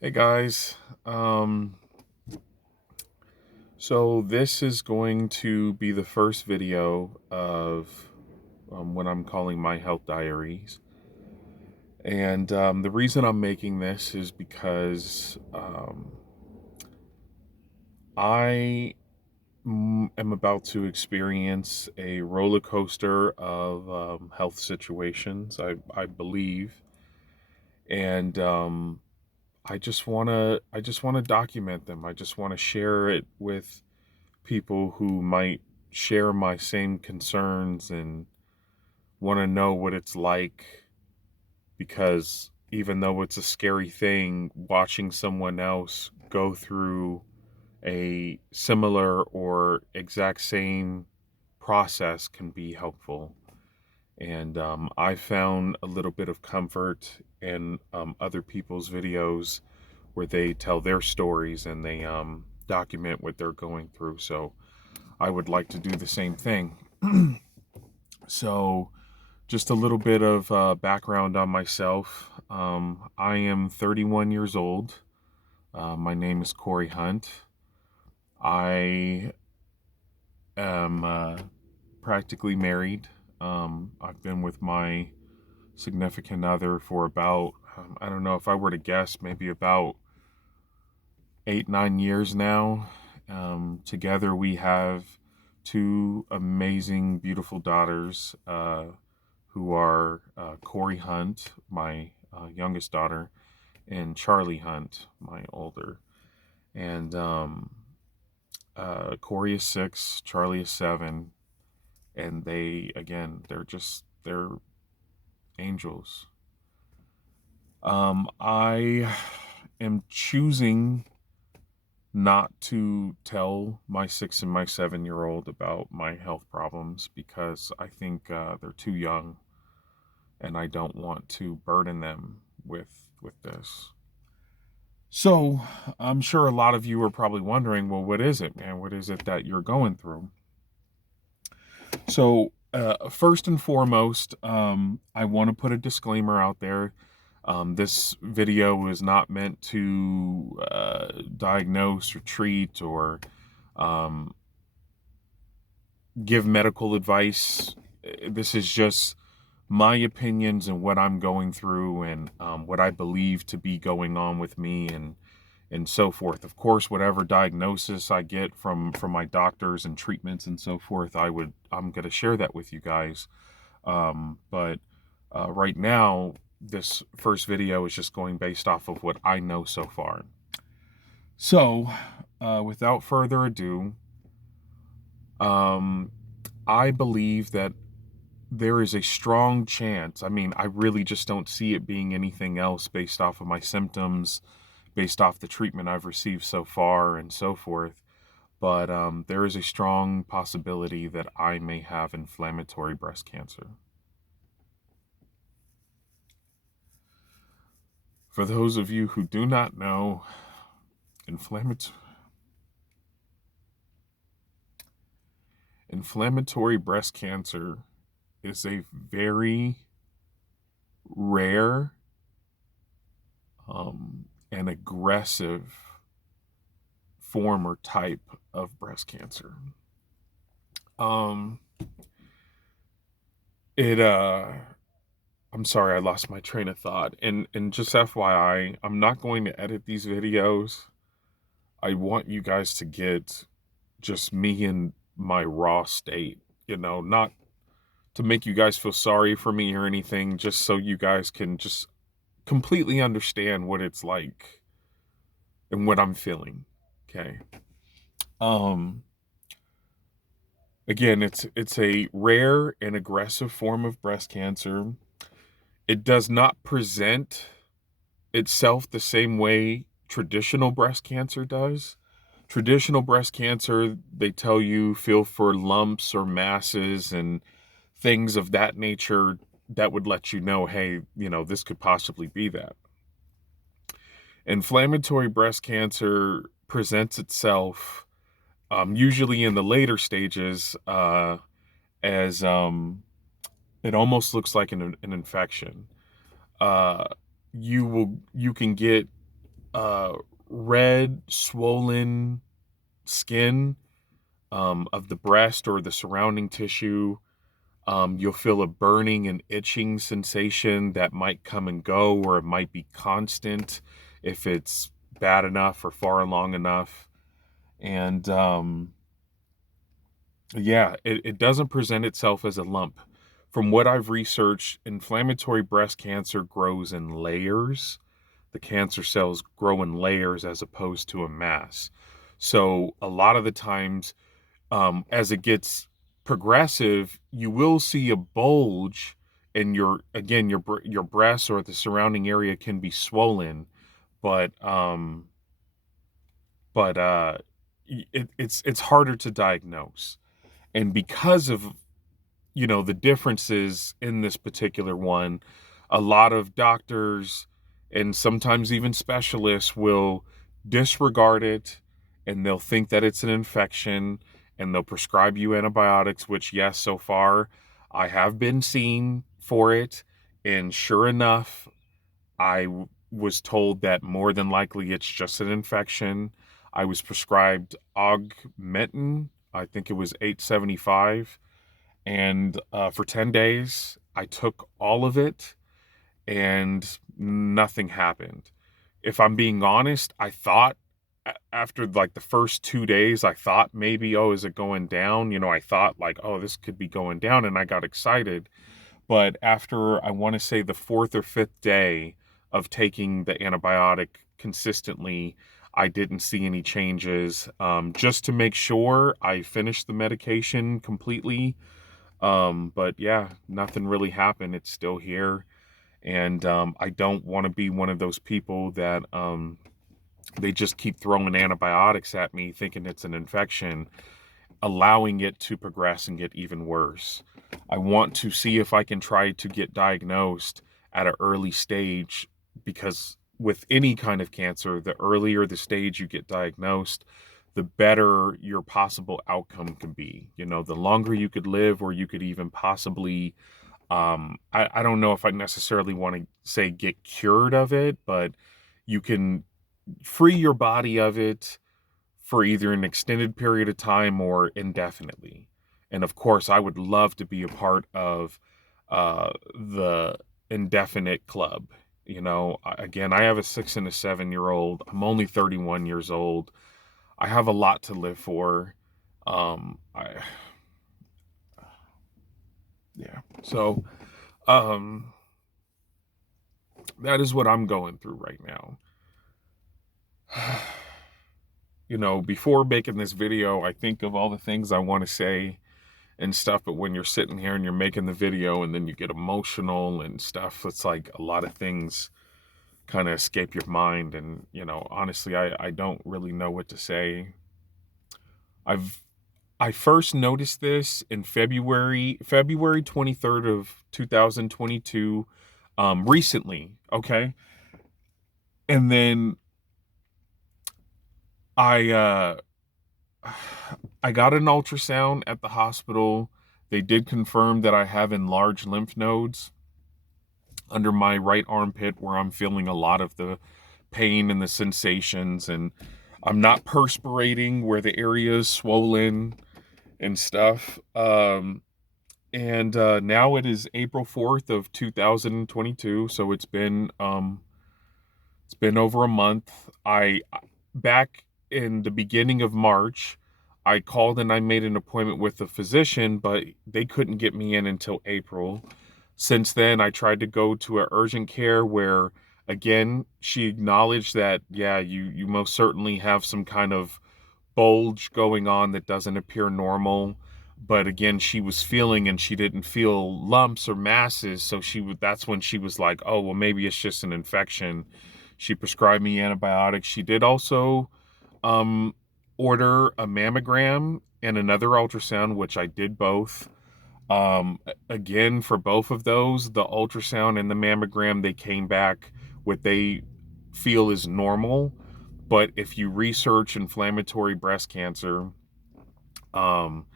Hey guys, so this is going to be the first video of what I'm calling my health diaries. And the reason I'm making this is because I am about to experience a roller coaster of health situations, I believe. And I just want to document them. I just want to share it with people who might share my same concerns and want to know what it's like, because even though it's a scary thing, watching someone else go through a similar or exact same process can be helpful. And I found a little bit of comfort in other people's videos where they tell their stories and they document what they're going through. So I would like to do the same thing. So, just a little bit of background on myself. I am 31 years old. My name is Cory Hunt. I am practically married. I've been with my significant other for about, I don't know, if I were to guess, maybe about 8, 9 years now. Together we have two amazing, beautiful daughters who are Cory Hunt, my youngest daughter, and Charlie Hunt, my older. And Cory is 6, Charlie is 7, and they're angels. I am choosing not to tell my 6 and my 7-year-old about my health problems because I think they're too young, and I don't want to burden them with this. So, I'm sure a lot of you are probably wondering, well, what is it, man? What is it that you're going through? So, first and foremost, I want to put a disclaimer out there. This video is not meant to diagnose or treat or um, give medical advice. This is just my opinions and what I'm going through and what I believe to be going on with me and so forth. Of course, whatever diagnosis I get from my doctors and treatments and so forth, I'm going to share that with you guys. But right now, this first video is just going based off of what I know so far. So, without further ado, um, I believe that there is a strong chance. I mean, I really just don't see it being anything else based off of my symptoms, based off the treatment I've received so far, and so forth. But there is a strong possibility that I may have inflammatory breast cancer. For those of you who do not know, inflammatory breast cancer is a very rare and aggressive form or type of breast cancer. Um, it I'm sorry, I lost my train of thought. And just FYI, I'm not going to edit these videos. I want you guys to get just me in my raw state, not to make you guys feel sorry for me or anything, just so you guys can just completely understand what it's like and what I'm feeling. Okay. Um Again, it's a rare and aggressive form of breast cancer. It does not present itself the same way traditional breast cancer does. Traditional breast cancer, they tell you feel for lumps or masses and things of that nature that would let you know, hey, this could possibly be that. Inflammatory breast cancer presents itself usually in the later stages as it almost looks like an infection. Uh, you can get uh, red, swollen skin of the breast or the surrounding tissue. You'll feel a burning and itching sensation that might come and go, or it might be constant if it's bad enough or far along enough. And yeah, it doesn't present itself as a lump. From what I've researched, inflammatory breast cancer grows in layers. The cancer cells grow in layers as opposed to a mass. So a lot of the times, as it gets progressive, you will see a bulge, and your breast or the surrounding area can be swollen, but but it's harder to diagnose. And because of the differences in this particular one, a lot of doctors and sometimes even specialists will disregard it, and they'll think that it's an infection, and they'll prescribe you antibiotics, which, yes, so far I have been seen for it. And sure enough, was told that more than likely it's just an infection. I was prescribed Augmentin, I think it was 875, and for 10 days I took all of it and nothing happened. If I'm being honest, I thought after like the first 2 days, I thought maybe, oh, is it going down? I thought like, oh, this could be going down, and I got excited. But after, I want to say, the fourth or fifth day of taking the antibiotic consistently, I didn't see any changes. Just to make sure, I finished the medication completely. But yeah, nothing really happened. It's still here. And I don't want to be one of those people that they just keep throwing antibiotics at me thinking it's an infection, allowing it to progress and get even worse. I want to see if I can try to get diagnosed at an early stage, because with any kind of cancer, the earlier the stage you get diagnosed, the better your possible outcome can be. The longer you could live, or you could even possibly, I don't know if I necessarily want to say get cured of it, but you can free your body of it for either an extended period of time or indefinitely. And of course, I would love to be a part of the indefinite club. Again, I have a 6 and a 7 year old. I'm only 31 years old. I have a lot to live for. I Yeah. So, um, that is what I'm going through right now. Before making this video, I think of all the things I want to say and stuff, but when you're sitting here and you're making the video and then you get emotional and stuff, it's like a lot of things kind of escape your mind. And, honestly, I don't really know what to say. I first noticed this in February 23rd of 2022, recently, okay? And then I I got an ultrasound at the hospital. They did confirm that I have enlarged lymph nodes under my right armpit, where I'm feeling a lot of the pain and the sensations, and I'm not perspirating where the area is swollen and stuff. And now it is April 4th of 2022, so it's been over a month. Back in the beginning of March, I called and I made an appointment with a physician, but they couldn't get me in until April. Since then, I tried to go to a urgent care where, again, she acknowledged that, yeah, you most certainly have some kind of bulge going on that doesn't appear normal. But again, she was feeling, and she didn't feel lumps or masses. So that's when she was like, oh, well, maybe it's just an infection. She prescribed me antibiotics. She did also order a mammogram and another ultrasound, which I did both. Again, for both of those, the ultrasound and the mammogram, they came back what they feel is normal. But if you research inflammatory breast cancer, um,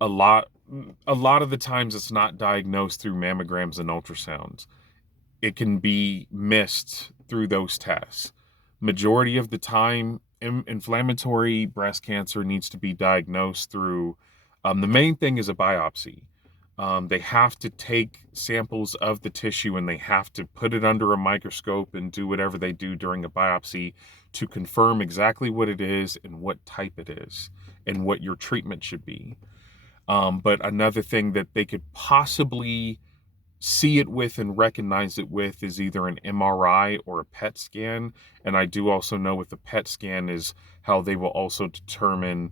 a lot a lot of the times it's not diagnosed through mammograms and ultrasounds. It can be missed through those tests. majority of the time, inflammatory breast cancer needs to be diagnosed through the main thing is a biopsy. They have to take samples of the tissue and they have to put it under a microscope and do whatever they do during a biopsy to confirm exactly what it is and what type it is and what your treatment should be. But another thing that they could possibly see it with and recognize it with is either an MRI or a PET scan. And I do also know with the PET scan is how they will also determine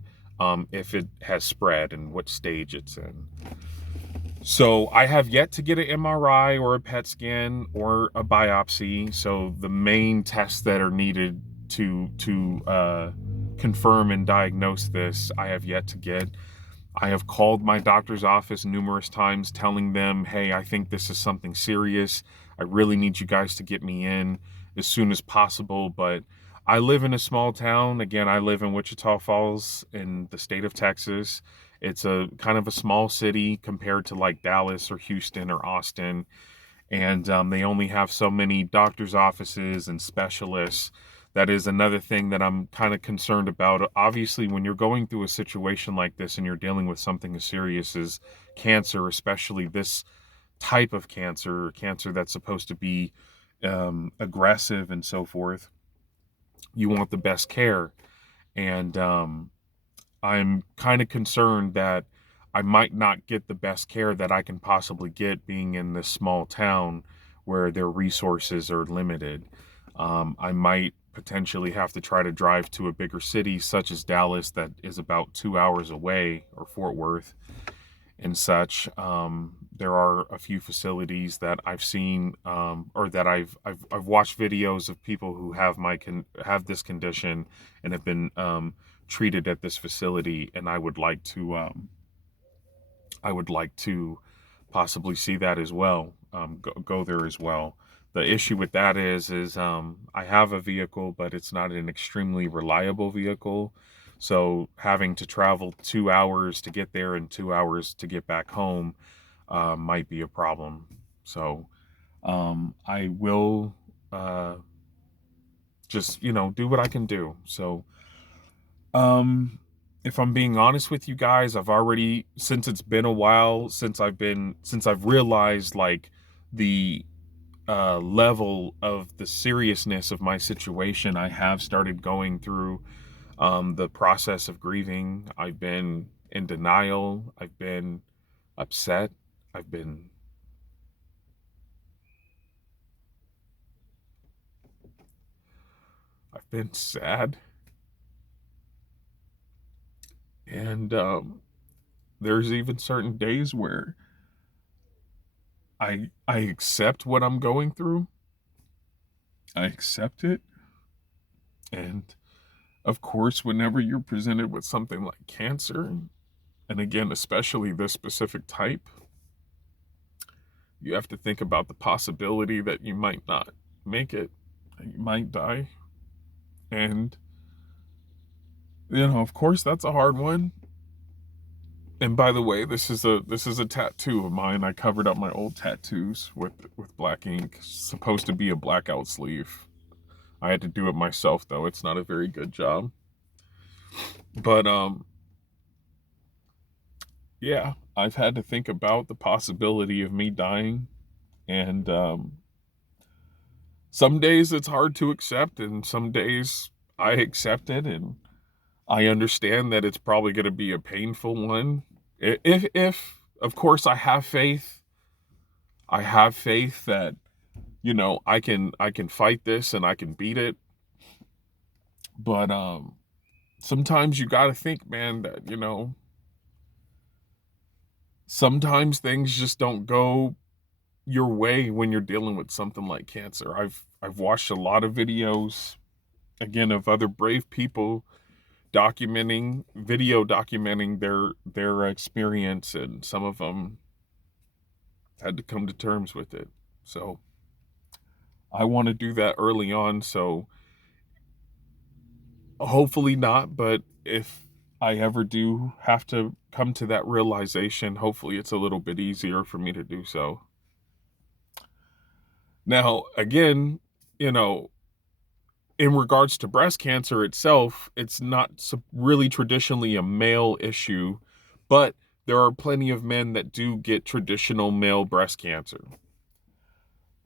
if it has spread and what stage it's in. So I have yet to get an MRI or a PET scan or a biopsy. So the main tests that are needed to confirm and diagnose this, I have yet to get. I have called my doctor's office numerous times telling them, hey, I think this is something serious. I really need you guys to get me in as soon as possible. But I live in a small town. Again, I live in Wichita Falls in the state of Texas. It's a kind of a small city compared to like Dallas or Houston or Austin. And they only have so many doctor's offices and specialists. That is another thing that I'm kind of concerned about. Obviously, when you're going through a situation like this and you're dealing with something as serious as cancer, especially this type of cancer, cancer that's supposed to be aggressive and so forth, you want the best care. And I'm kind of concerned that I might not get the best care that I can possibly get being in this small town where their resources are limited. I might potentially have to try to drive to a bigger city such as Dallas that is about 2 hours away, or Fort Worth and such. There are a few facilities that I've seen or that I've watched videos of people who have this condition and have been treated at this facility, and I would like to possibly see that as well. Go there as well. The issue with that is I have a vehicle, but it's not an extremely reliable vehicle. So having to travel 2 hours to get there and 2 hours to get back home might be a problem. So I will just, do what I can do. So if I'm being honest with you guys, since it's been a while since I've realized like the level of the seriousness of my situation, I have started going through the process of grieving. I've been in denial. I've been upset. I've been sad. And there's even certain days where I accept what I'm going through. I accept it. And of course, whenever you're presented with something like cancer, and again, especially this specific type, you have to think about the possibility that you might not make it, that you might die. And, of course, that's a hard one. And by the way, this is a tattoo of mine. I covered up my old tattoos with black ink. It's supposed to be a blackout sleeve. I had to do it myself though. It's not a very good job. But yeah, I've had to think about the possibility of me dying, and some days it's hard to accept, and some days I accept it, and I understand that it's probably going to be a painful one. If of course I have faith that I can fight this and I can beat it. But sometimes you got to think, man, that sometimes things just don't go your way when you're dealing with something like cancer. I've watched a lot of videos again of other brave people documenting their experience, and some of them had to come to terms with it. So I want to do that early on, so hopefully not, but if I ever do have to come to that realization, hopefully it's a little bit easier for me to do so. Now, again, in regards to breast cancer itself, it's not really traditionally a male issue, but there are plenty of men that do get traditional male breast cancer.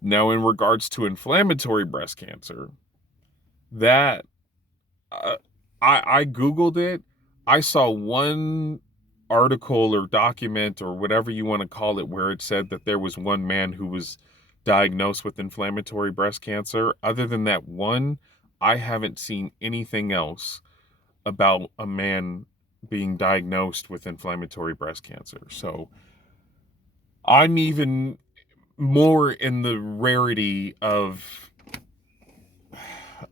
Now, in regards to inflammatory breast cancer, that uh, I Googled it. I saw one article or document or whatever you want to call it where it said that there was one man who was diagnosed with inflammatory breast cancer. Other than that one, I haven't seen anything else about a man being diagnosed with inflammatory breast cancer. So I'm even more in the rarity of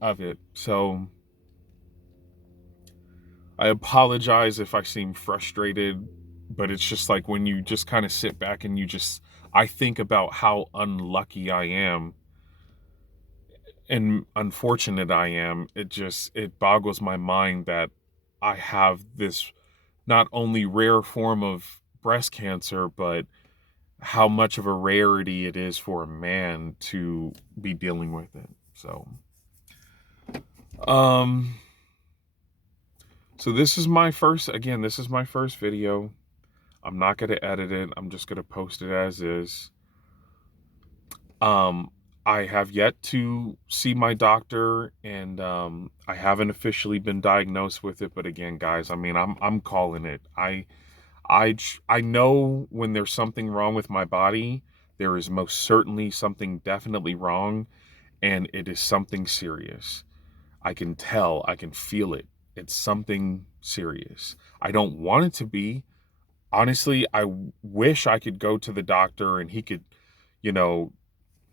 it. So I apologize if I seem frustrated, but it's just like when you just kind of sit back and I think about how unlucky I am and unfortunate I am. It boggles my mind that I have this not only rare form of breast cancer, but how much of a rarity it is for a man to be dealing with it. Um, so this is my first video. I'm not going to edit it. I'm just going to post it as is. Um, I have yet to see my doctor, and I haven't officially been diagnosed with it. But again, guys, I mean, I'm calling it. I know when there's something wrong with my body. There is most certainly something definitely wrong, and it is something serious. I can tell. I can feel it. It's something serious. I don't want it to be. Honestly, I wish I could go to the doctor and he could, you know,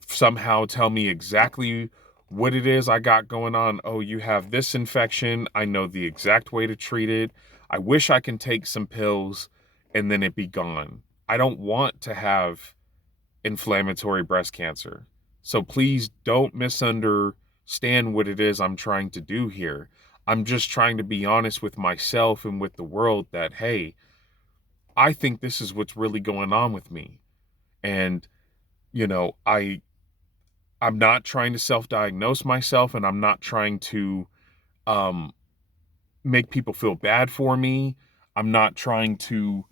somehow tell me exactly what it is I got going on. Oh, you have this infection. I know the exact way to treat it. I wish I can take some pills and then it be gone. I don't want to have inflammatory breast cancer. So please don't misunderstand what it is I'm trying to do here. I'm just trying to be honest with myself and with the world that, hey, I think this is what's really going on with me. And, you know, I'm not trying to self-diagnose myself, and I'm not trying to um, make people feel bad for me. I'm not trying to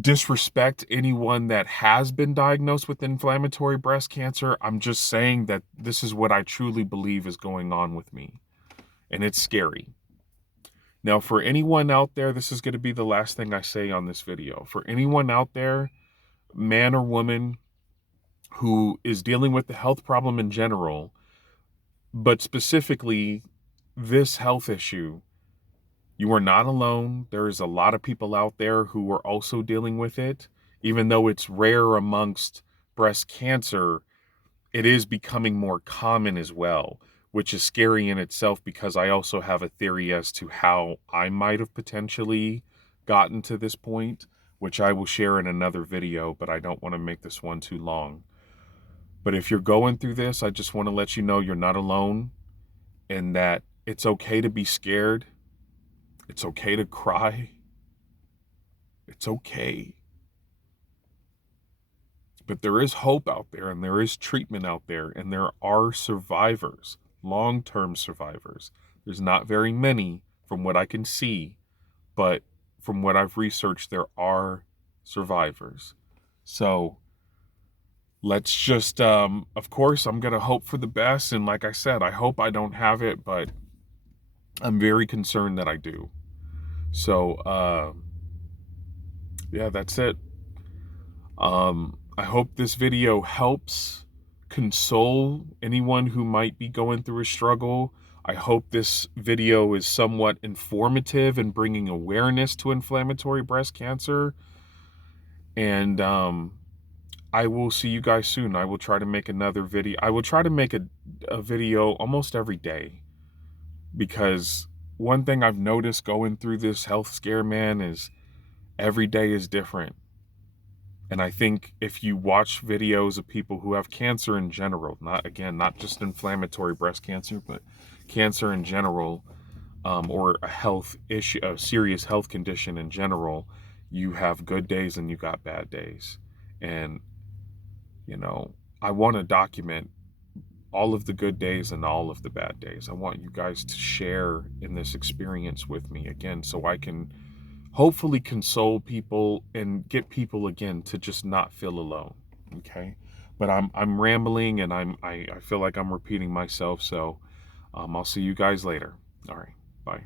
disrespect anyone that has been diagnosed with inflammatory breast cancer. I'm just saying that this is what I truly believe is going on with me, and it's scary. Now, for anyone out there, this is going to be the last thing I say on this video. For anyone out there, man or woman, who is dealing with the health problem in general, but specifically this health issue, you are not alone. There is a lot of people out there who are also dealing with it. Even though it's rare amongst breast cancer, it is becoming more common as well, which is scary in itself because I also have a theory as to how I might have potentially gotten to this point, which I will share in another video, but I don't want to make this one too long. But if you're going through this, I just want to let you know you're not alone and that it's okay to be scared. It's okay to cry. It's okay. But there is hope out there, and there is treatment out there, and there are survivors, long-term survivors. There's not very many from what I can see, but from what I've researched, there are survivors. So let's just, of course, I'm going to hope for the best. And like I said, I hope I don't have it, but I'm very concerned that I do. So, yeah, that's it. I hope this video helps console anyone who might be going through a struggle. I hope this video is somewhat informative in bringing awareness to inflammatory breast cancer. And I will see you guys soon. I will try to make another video. I will try to make a video almost every day, because one thing I've noticed going through this health scare, man, is every day is different. And I think if you watch videos of people who have cancer in general, not just inflammatory breast cancer, but cancer in general, or a health issue, a serious health condition in general, you have good days and you got bad days. And, you know, I want to document all of the good days and all of the bad days. I want you guys to share in this experience with me again, so I can hopefully console people and get people again to just not feel alone. Okay. But I'm rambling, and I feel like I'm repeating myself. So I'll see you guys later. All right. Bye.